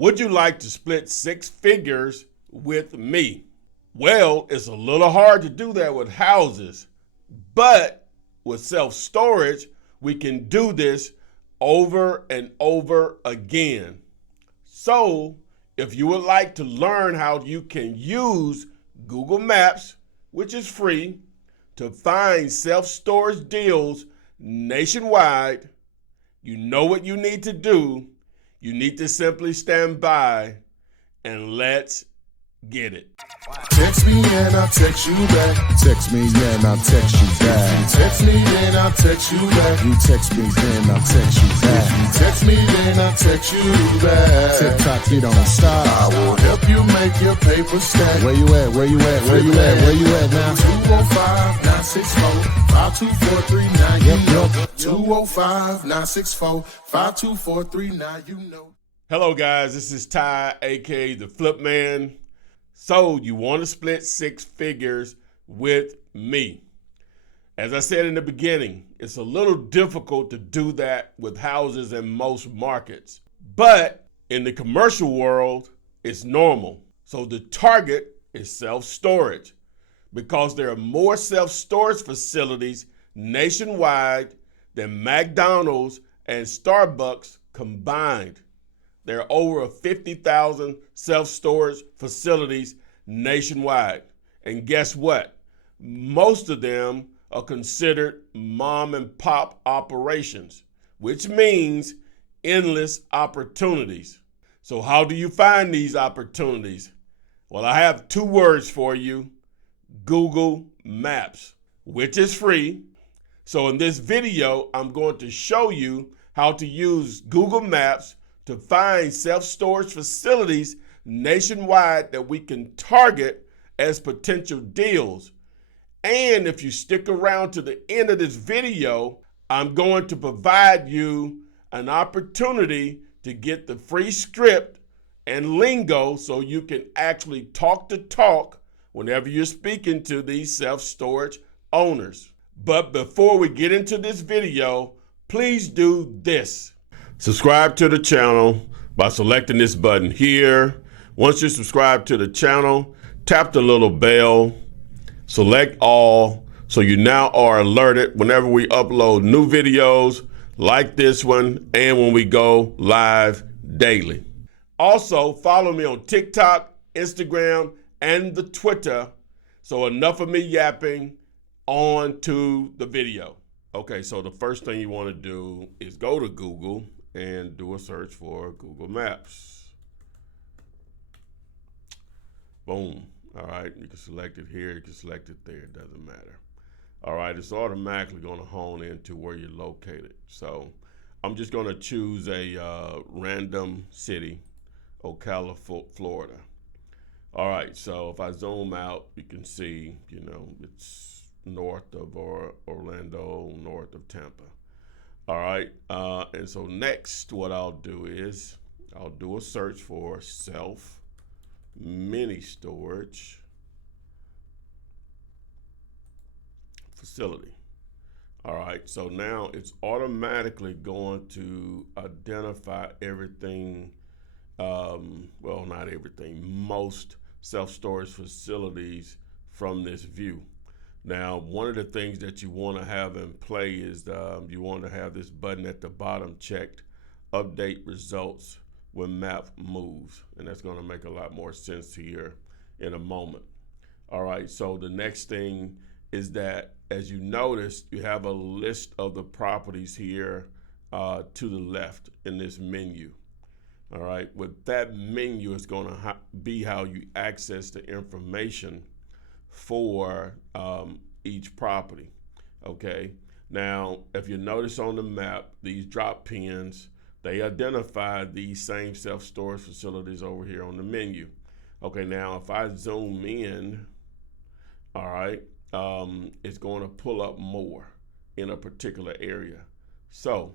Would you like to split six figures with me? Well, it's a little hard to do that with houses, but with self-storage, we can do this over and over again. So, if you would like to learn how you can use Google Maps, which is free, to find self-storage deals nationwide, you know what you need to do. You need to simply stand by and let's get it. Text me and I'll text you back. Text me and I'll text you back. Text me and I'll text you back. You text me then I'll text you back. Text me then I'll text you back. TikTok, you don't stop. I will help you make your paper stack. Where you at? Where you at? Where you at? Where you at now? 205-964-5243. You know. 205-964-5243. You know. Hello guys, this is Ty, aka the Flip Man. So you want to split six figures with me. As I said in the beginning, it's a little difficult to do that with houses in most markets. But in the commercial world, it's normal. So the target is self-storage because there are more self-storage facilities nationwide than McDonald's and Starbucks combined. There are over 50,000 self-storage facilities nationwide. And guess what? Most of them are considered mom and pop operations, which means endless opportunities. So how do you find these opportunities? Well, I have two words for you: Google Maps, which is free. So in this video, I'm going to show you how to use Google Maps to find self-storage facilities nationwide that we can target as potential deals. And if you stick around to the end of this video, I'm going to provide you an opportunity to get the free script and lingo so you can actually talk the talk whenever you're speaking to these self-storage owners. But before we get into this video, please do this. Subscribe to the channel by selecting this button here. Once you subscribe to the channel, tap the little bell, select all, so you now are alerted whenever we upload new videos like this one and when we go live daily. Also, follow me on TikTok, Instagram, and the Twitter. So enough of me yapping, on to the video. Okay, so the first thing you want to do is go to Google and do a search for Google Maps. Boom. All right, you can select it here, you can select it there, it doesn't matter. All right, it's automatically going to hone into where you're located. So I'm just going to choose a random city, Ocala, Florida. All right, so if I zoom out, you can see, it's north of Orlando, north of Tampa. All right, and so next what I'll do is I'll do a search for mini storage facility. All right, so now it's automatically going to identify everything, well, not everything, most self-storage facilities from this view. Now, one of the things that you want to have in play is you want to have this button at the bottom checked, update results when map moves. And that's going to make a lot more sense here in a moment. All right, so the next thing is that, as you notice, you have a list of the properties here to the left in this menu. All right, with that menu is going to be how you access the information for each property. Okay, now if you notice on the map, these drop pins, they identify these same self-storage facilities over here on the menu. Okay, now if I zoom in, all right, it's going to pull up more in a particular area. So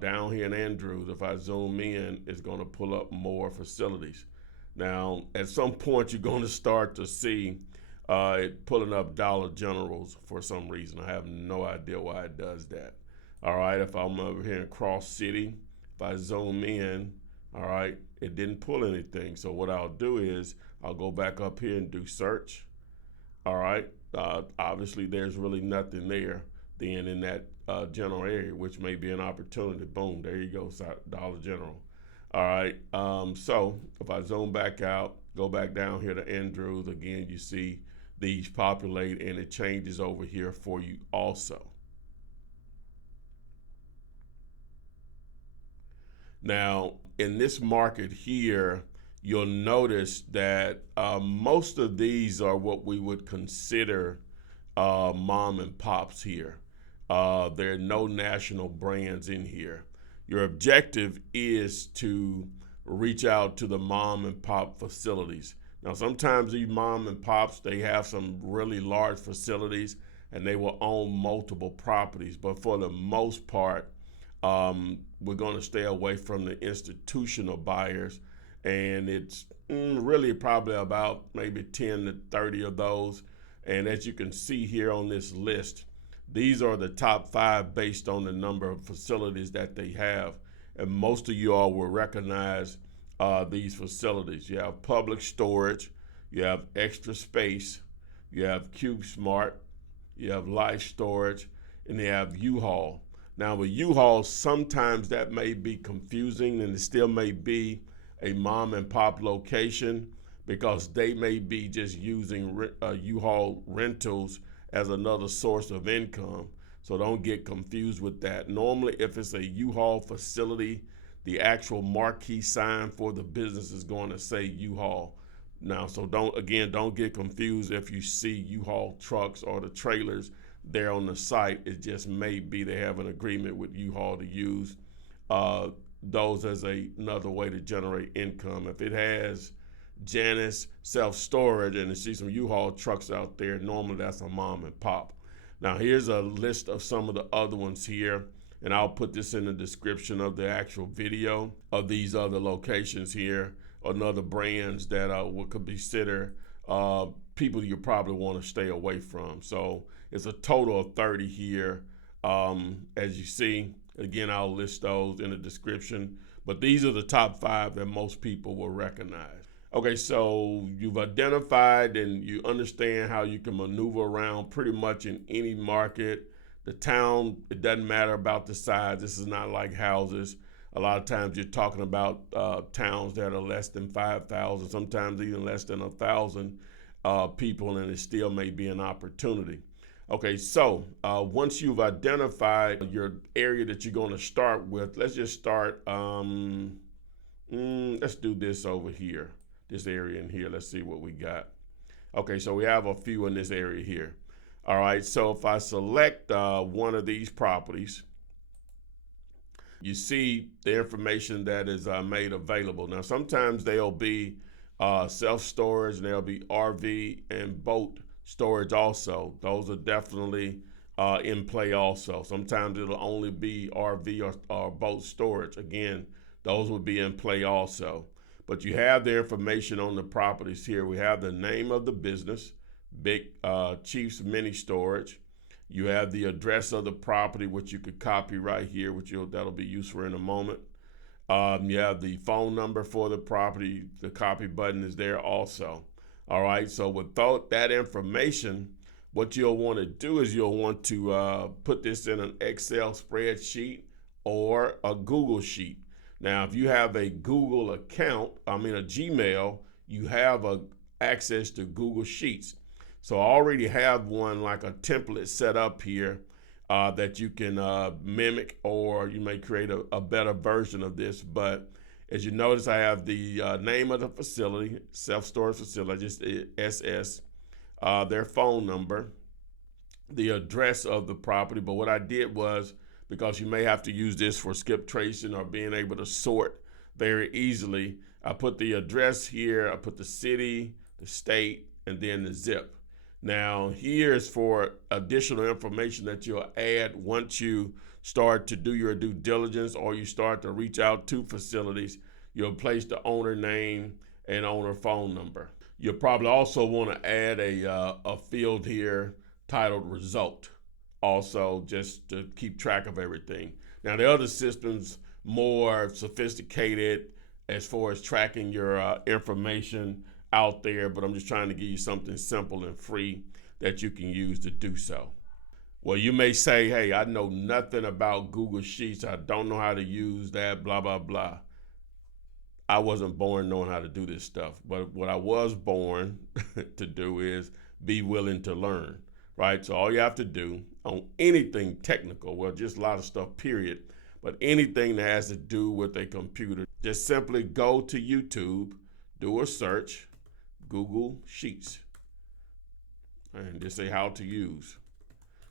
down here in Andrews, if I zoom in, it's going to pull up more facilities. Now, at some point, you're going to start to see it pulling up Dollar Generals for some reason. I have no idea why it does that. All right, if I'm over here in Cross City, if I zoom in, all right, it didn't pull anything. So what I'll do is I'll go back up here and do search. All right. Obviously, there's really nothing there then in that general area, which may be an opportunity. Boom, there you go, Dollar General. All right. So if I zoom back out, go back down here to Andrews, again, you see these populate and it changes over here for you also. Now, in this market here, you'll notice that most of these are what we would consider mom and pops here. There are no national brands in here. Your objective is to reach out to the mom and pop facilities. Now, sometimes these mom and pops, they have some really large facilities and they will own multiple properties. But for the most part, we're going to stay away from the institutional buyers. And it's really probably about maybe 10 to 30 of those. And as you can see here on this list, these are the top 5 based on the number of facilities that they have. And most of you all will recognize these facilities. You have Public Storage, you have Extra Space, you have CubeSmart, you have Life Storage, and you have U-Haul. Now with U-Haul, sometimes that may be confusing and it still may be a mom and pop location because they may be just using U-Haul rentals as another source of income. So don't get confused with that. Normally, if it's a U-Haul facility, the actual marquee sign for the business is going to say U-Haul. Now, so don't get confused if you see U-Haul trucks or the trailers there on the site. It just may be they have an agreement with U-Haul to use those as another way to generate income. If it has Janice self-storage and you see some U-Haul trucks out there, normally that's a mom and pop. Now here's a list of some of the other ones here, and I'll put this in the description of the actual video of these other locations here, another brands that we could consider people you probably want to stay away from. So it's a total of 30 here. As you see, again, I'll list those in the description, but these are the top 5 that most people will recognize. Okay, so you've identified and you understand how you can maneuver around pretty much in any market. The town, it doesn't matter about the size. This is not like houses. A lot of times you're talking about towns that are less than 5,000, sometimes even less than 1,000 people, and it still may be an opportunity. Okay, so once you've identified your area that you're going to start with, let's just start, let's do this over here. This area in here, let's see what we got. Okay, so we have a few in this area here. All right, so if I select one of these properties, you see the information that is made available. Now, sometimes they'll be self-storage and there'll be RV and boat storage also. Those are definitely in play also. Sometimes it'll only be RV or boat storage. Again, those will be in play also. But you have the information on the properties here. We have the name of the business, Big Chief's Mini Storage. You have the address of the property, which you could copy right here, that'll be useful in a moment. You have the phone number for the property. The copy button is there also. All right, so with that information, what you'll want to do is you'll want to put this in an Excel spreadsheet or a Google sheet. Now, if you have a Google account, a Gmail, you have access to Google Sheets. So I already have one, like a template set up here that you can mimic, or you may create a better version of this. But as you notice, I have the name of the facility, self-storage facility, just SS, their phone number, the address of the property. But what I did was, because you may have to use this for skip tracing or being able to sort very easily, I put the address here, I put the city, the state, and then the zip. Now, here's for additional information that you'll add once you start to do your due diligence or you start to reach out to facilities. You'll place the owner name and owner phone number. You'll probably also want to add a field here titled result, also, just to keep track of everything. Now, the other systems, more sophisticated, as far as tracking your information out there, but I'm just trying to give you something simple and free that you can use to do so. Well, you may say, hey, I know nothing about Google Sheets. I don't know how to use that, blah, blah, blah. I wasn't born knowing how to do this stuff, but what I was born to do is be willing to learn, right? So all you have to do on anything technical, well, just a lot of stuff, period, but anything that has to do with a computer, just simply go to YouTube, do a search, Google Sheets, and just say how to use.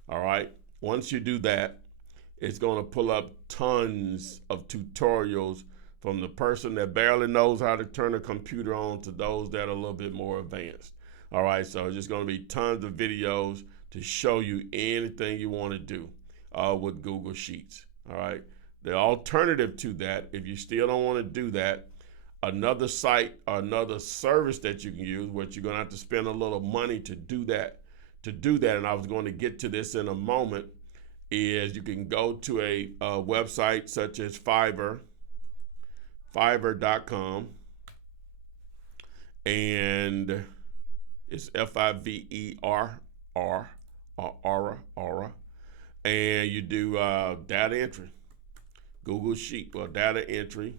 All right. Once you do that, it's going to pull up tons of tutorials from the person that barely knows how to turn a computer on to those that are a little bit more advanced. All right. So it's just going to be tons of videos to show you anything you want to do with Google Sheets. All right. The alternative to that, if you still don't want to do that, another site or another service that you can use, which you're going to have to spend a little money to do that, and I was going to get to this in a moment, is you can go to a website such as Fiverr.com, and it's Fiverr, and you do data entry, Google Sheet, well, data entry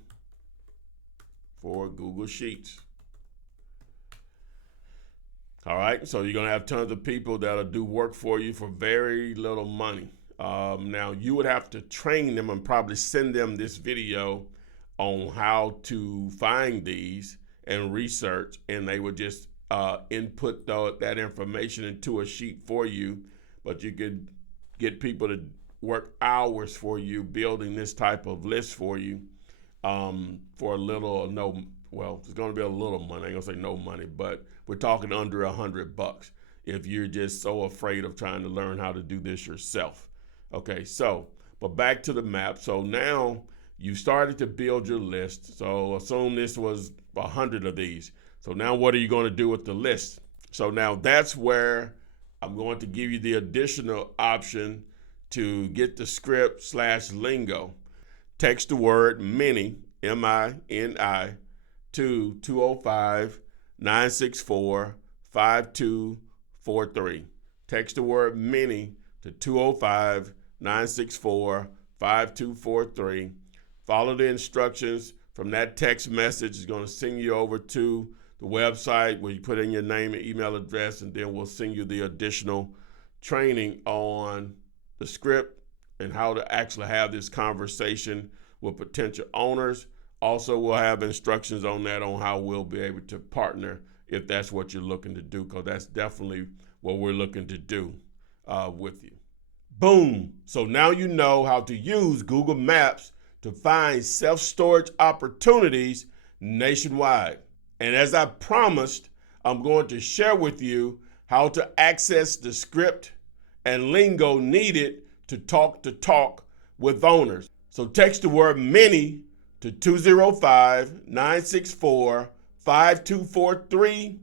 for Google Sheets. All right, so you're gonna have tons of people that'll do work for you for very little money. Now you would have to train them and probably send them this video on how to find these and research, and they would just input that information into a sheet for you. But you could get people to work hours for you building this type of list for you for a little or no. Well, it's going to be a little money. I ain't gonna say no money, but we're talking under $100 if you're just so afraid of trying to learn how to do this yourself. Okay, so, but back to the map. So now you started to build your list. So assume this was 100 of these. So now what are you going to do with the list? So now that's where I'm going to give you the additional option to get the script /lingo. Text the word MINI, MINI, to 205-964-5243. Text the word MINI to 205-964-5243. Follow the instructions from that text message. It's going to send you over to the website where you put in your name and email address, and then we'll send you the additional training on the script and how to actually have this conversation with potential owners. Also, we'll have instructions on that on how we'll be able to partner if that's what you're looking to do, because that's definitely what we're looking to do with you. Boom. So now you know how to use Google Maps to find self-storage opportunities nationwide. And as I promised, I'm going to share with you how to access the script and lingo needed to talk with owners. So text the word MINI to 205-964-5243.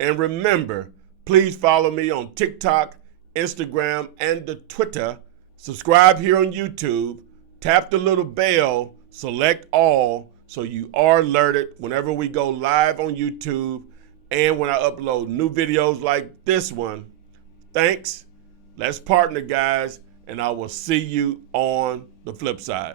And remember, please follow me on TikTok, Instagram, and the Twitter. Subscribe here on YouTube. Tap the little bell, select all, so you are alerted whenever we go live on YouTube and when I upload new videos like this one. Thanks. Let's partner, guys, and I will see you on the flip side.